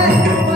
Hey!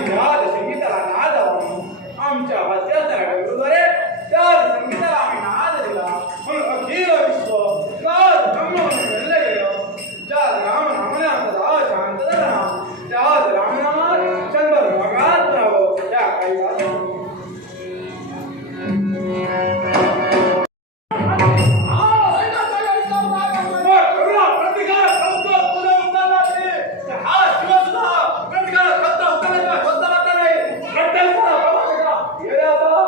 mind.